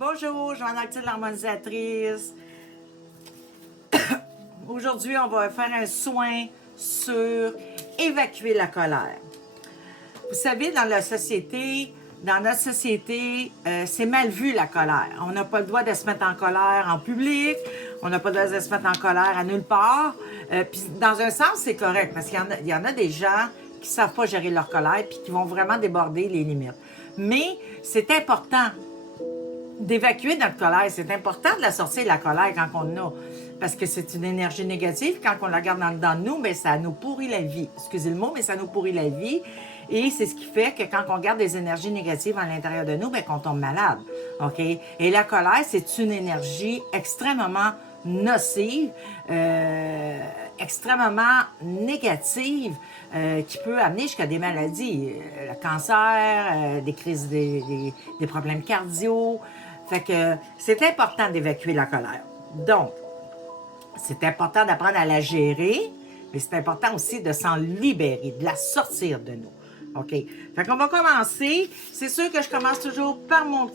Bonjour, Joanne-Actine, l'harmonisatrice. Aujourd'hui, on va faire un soin sur évacuer la colère. Vous savez, dans notre société, c'est mal vu la colère. On n'a pas le droit de se mettre en colère en public, on n'a pas le droit de se mettre en colère à nulle part. Puis dans un sens, c'est correct, parce qu'il y en a des gens qui ne savent pas gérer leur colère puis qui vont vraiment déborder les limites. Mais c'est important d'évacuer notre colère. C'est important de la sortir, la colère, quand on a. Parce que c'est une énergie négative. Quand on la garde dans nous, mais ça nous pourrit la vie. Excusez le mot, mais ça nous pourrit la vie. Et c'est ce qui fait que quand on garde des énergies négatives à l'intérieur de nous, bien, qu'on tombe malade. OK? Et la colère, c'est une énergie extrêmement nocive, extrêmement négative, qui peut amener jusqu'à des maladies. Le cancer, des crises, des problèmes cardio. Fait que c'est important d'évacuer la colère. Donc, c'est important d'apprendre à la gérer, mais c'est important aussi de s'en libérer, de la sortir de nous. OK? Fait qu'on va commencer. C'est sûr que je commence toujours par ma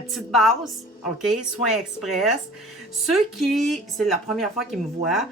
petite base, OK? Soins express. Ceux qui, c'est la première fois qu'ils me voient,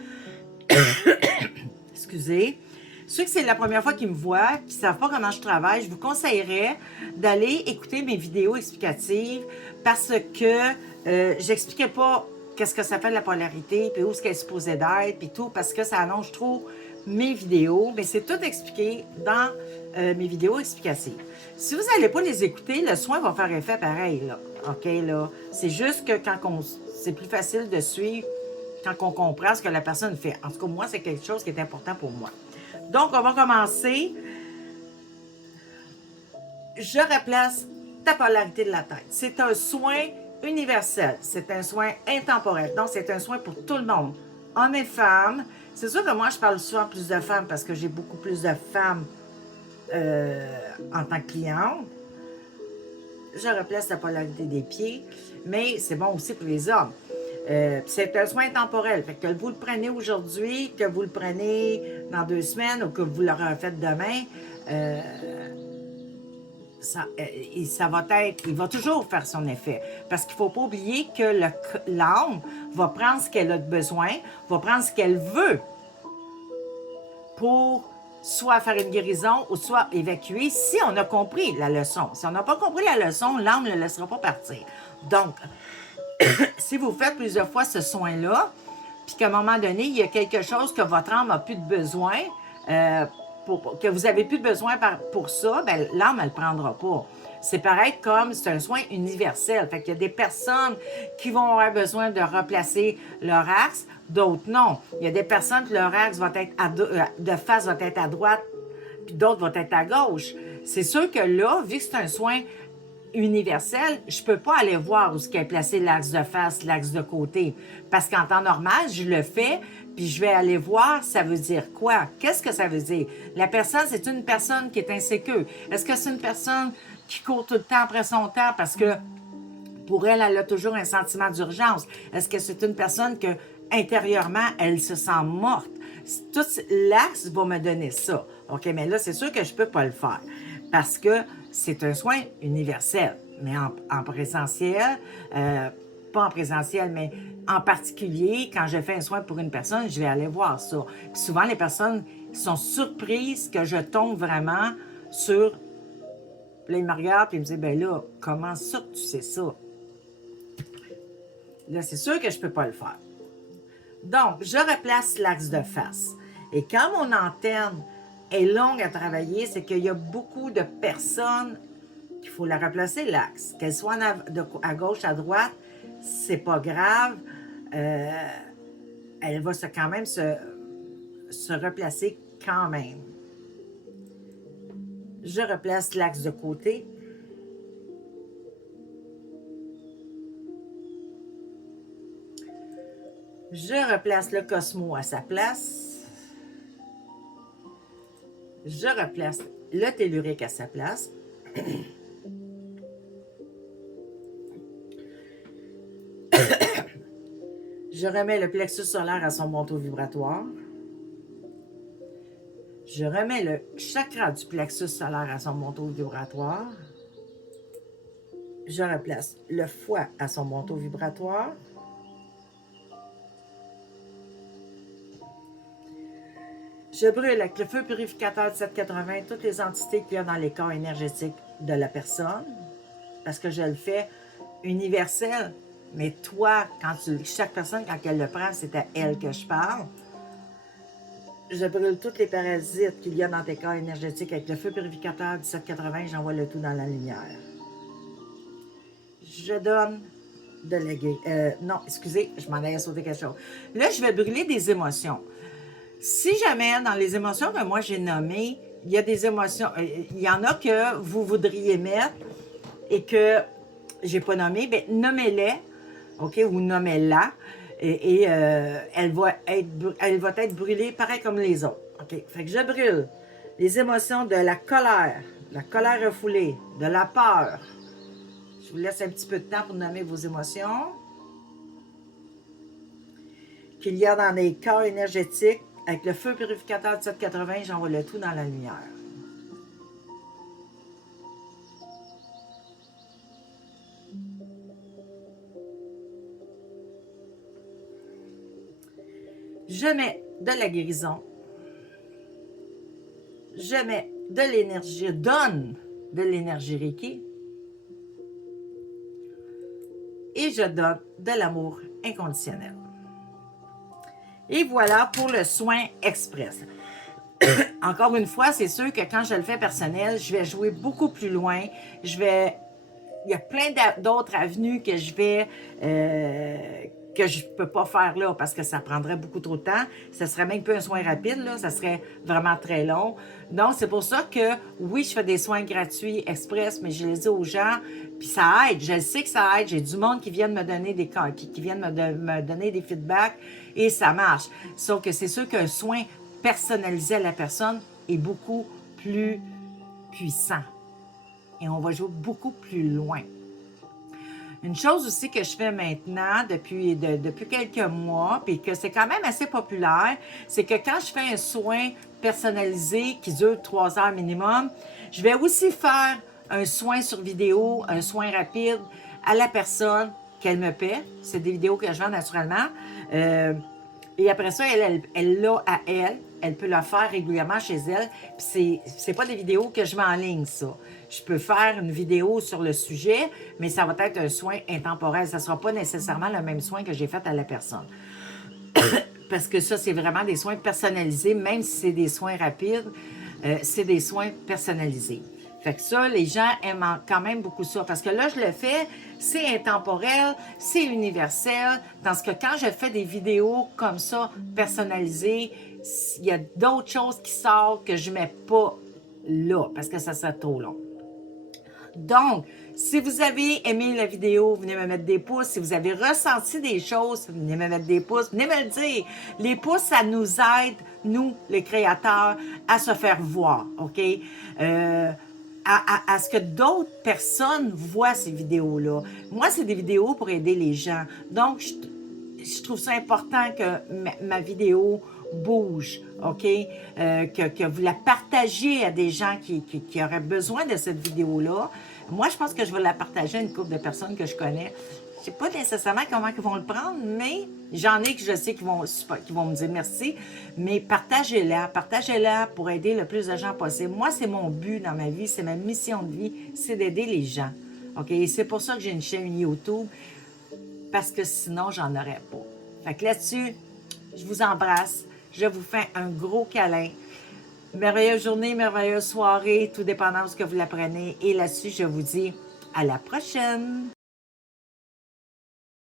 excusez, ceux que c'est la première fois qu'ils me voient, qui ne savent pas comment je travaille, je vous conseillerais d'aller écouter mes vidéos explicatives parce que j'expliquais pas qu'est-ce que ça fait de la polarité, puis où est-ce qu'elle est supposée d'être, puis tout, parce que ça allonge trop mes vidéos, mais c'est tout expliqué dans mes vidéos explicatives. Si vous n'allez pas les écouter, le soin va faire effet pareil, là. OK, là? C'est juste que c'est plus facile de suivre quand on comprend ce que la personne fait. En tout cas, moi, c'est quelque chose qui est important pour moi. Donc, on va commencer. Je replace ta polarité de la tête. C'est un soin universel. C'est un soin intemporel. Donc, c'est un soin pour tout le monde. Hommes et femmes. C'est sûr que moi, je parle souvent plus de femmes parce que j'ai beaucoup plus de femmes en tant que cliente. Je replace la polarité des pieds, mais c'est bon aussi pour les hommes. C'est un soin temporel. Fait que vous le prenez aujourd'hui, que vous le prenez dans 2 semaines ou que vous le refaites demain, il va toujours faire son effet. Parce qu'il ne faut pas oublier que l'âme va prendre ce qu'elle a besoin, va prendre ce qu'elle veut pour soit faire une guérison ou soit évacuer si on a compris la leçon. Si on n'a pas compris la leçon, l'âme ne le laissera pas partir. Donc, si vous faites plusieurs fois ce soin-là, puis qu'à un moment donné, il y a quelque chose que votre âme n'a plus de besoin, que vous n'avez plus de besoin pour ça, ben, l'âme, elle ne le prendra pas. C'est pareil comme c'est un soin universel. Fait qu'il y a des personnes qui vont avoir besoin de replacer leur axe, d'autres non. Il y a des personnes que leur axe va être de face va être à droite, puis d'autres vont être à gauche. C'est sûr que là, vu que c'est un soin universel, je ne peux pas aller voir où est placé l'axe de face, l'axe de côté. Parce qu'en temps normal, je le fais, puis je vais aller voir, ça veut dire quoi? Qu'est-ce que ça veut dire? La personne, c'est une personne qui est insécure. Est-ce que c'est une personne qui court tout le temps après son temps parce que pour elle, elle a toujours un sentiment d'urgence? Est-ce que c'est une personne que intérieurement, elle se sent morte? Tout l'axe va me donner ça. OK, mais là, c'est sûr que je ne peux pas le faire parce que c'est un soin universel, mais en présentiel, pas en présentiel, mais en particulier, quand je fais un soin pour une personne, je vais aller voir ça. Puis souvent, les personnes sont surprises que je tombe vraiment sur... Puis là, ils me regardent et ils me disent, ben là, comment ça que tu sais ça? Là, c'est sûr que je ne peux pas le faire. Donc, je replace l'axe de face. Et quand mon antenne est longue à travailler, c'est qu'il y a beaucoup de personnes qu'il faut la replacer, l'axe. Qu'elle soit à gauche, à droite, c'est pas grave. Elle va quand même se replacer quand même. Je replace l'axe de côté. Je replace le Cosmo à sa place. Je replace le tellurique à sa place. Je remets le plexus solaire à son bon taux vibratoire. Je remets le chakra du plexus solaire à son bon taux vibratoire. Je replace le foie à son bon taux vibratoire. Je brûle avec le feu purificateur de 780 toutes les entités qu'il y a dans les corps énergétiques de la personne, parce que je le fais universel. Mais toi, chaque personne, quand elle le prend, c'est à elle que je parle. Je brûle tous les parasites qu'il y a dans tes corps énergétiques avec le feu purificateur du 780, j'envoie le tout dans la lumière. Je donne de la guérison. Non, excusez, je m'en ai sauté quelque chose. Là, je vais brûler des émotions. Si jamais, dans les émotions que moi j'ai nommées, il y a des émotions, il y en a que vous voudriez mettre et que j'ai pas nommé, bien, nommez-les, OK, ou nommez-la, et elle va être brûlée pareil comme les autres. OK, fait que je brûle les émotions de la colère refoulée, de la peur. Je vous laisse un petit peu de temps pour nommer vos émotions. Qu'il y a dans les corps énergétiques. Avec le feu purificateur de 780, j'envoie le tout dans la lumière. Je mets de la guérison. Je mets de l'énergie, je donne de l'énergie Reiki. Et je donne de l'amour inconditionnel. Et voilà pour le soin express. Encore une fois, c'est sûr que quand je le fais personnel, je vais jouer beaucoup plus loin. Il y a plein d'autres avenues que je peux pas faire là parce que ça prendrait beaucoup trop de temps. Ça serait même pas un soin rapide, là. Ça serait vraiment très long. Donc, c'est pour ça que, oui, je fais des soins gratuits, express, mais je les dis aux gens, puis ça aide. Je le sais que ça aide. J'ai du monde qui viennent me donner des cas, qui viennent me donner des feedbacks et ça marche. Sauf que c'est sûr qu'un soin personnalisé à la personne est beaucoup plus puissant. Et on va jouer beaucoup plus loin. Une chose aussi que je fais maintenant depuis quelques mois, puis que c'est quand même assez populaire, c'est que quand je fais un soin personnalisé qui dure 3 heures minimum, je vais aussi faire un soin sur vidéo, un soin rapide à la personne qu'elle me paie. C'est des vidéos que je vends naturellement. Et après ça, elle l'a à elle. Elle peut le faire régulièrement chez elle. Puis c'est pas des vidéos que je mets en ligne, ça. Je peux faire une vidéo sur le sujet, mais ça va être un soin intemporel. Ça ne sera pas nécessairement le même soin que j'ai fait à la personne. Parce que ça, c'est vraiment des soins personnalisés. Même si c'est des soins rapides, c'est des soins personnalisés. Fait que ça, les gens aiment quand même beaucoup ça. Parce que là, je le fais, c'est intemporel, c'est universel. Tandis que quand je fais des vidéos comme ça, personnalisées, il y a d'autres choses qui sortent que je ne mets pas là, parce que ça serait trop long. Donc, si vous avez aimé la vidéo, venez me mettre des pouces. Si vous avez ressenti des choses, venez me mettre des pouces. Venez me le dire. Les pouces, ça nous aide, nous, les créateurs, à se faire voir, OK? À ce que d'autres personnes voient ces vidéos-là. Moi, c'est des vidéos pour aider les gens. Donc, je trouve ça important que ma vidéo bouge, OK? Que vous la partagiez à des gens qui auraient besoin de cette vidéo-là. Moi, je pense que je vais la partager à une couple de personnes que je connais. Je ne sais pas nécessairement comment ils vont le prendre, mais j'en ai que je sais qui vont me dire merci. Mais partagez-la pour aider le plus de gens possible. Moi, c'est mon but dans ma vie, c'est ma mission de vie, c'est d'aider les gens. OK? Et c'est pour ça que j'ai une chaîne YouTube, parce que sinon, j'en aurais pas. Fait que là-dessus, je vous embrasse. Je vous fais un gros câlin. Merveilleuse journée, merveilleuse soirée, tout dépendant de ce que vous la prenez. Et là-dessus, je vous dis à la prochaine!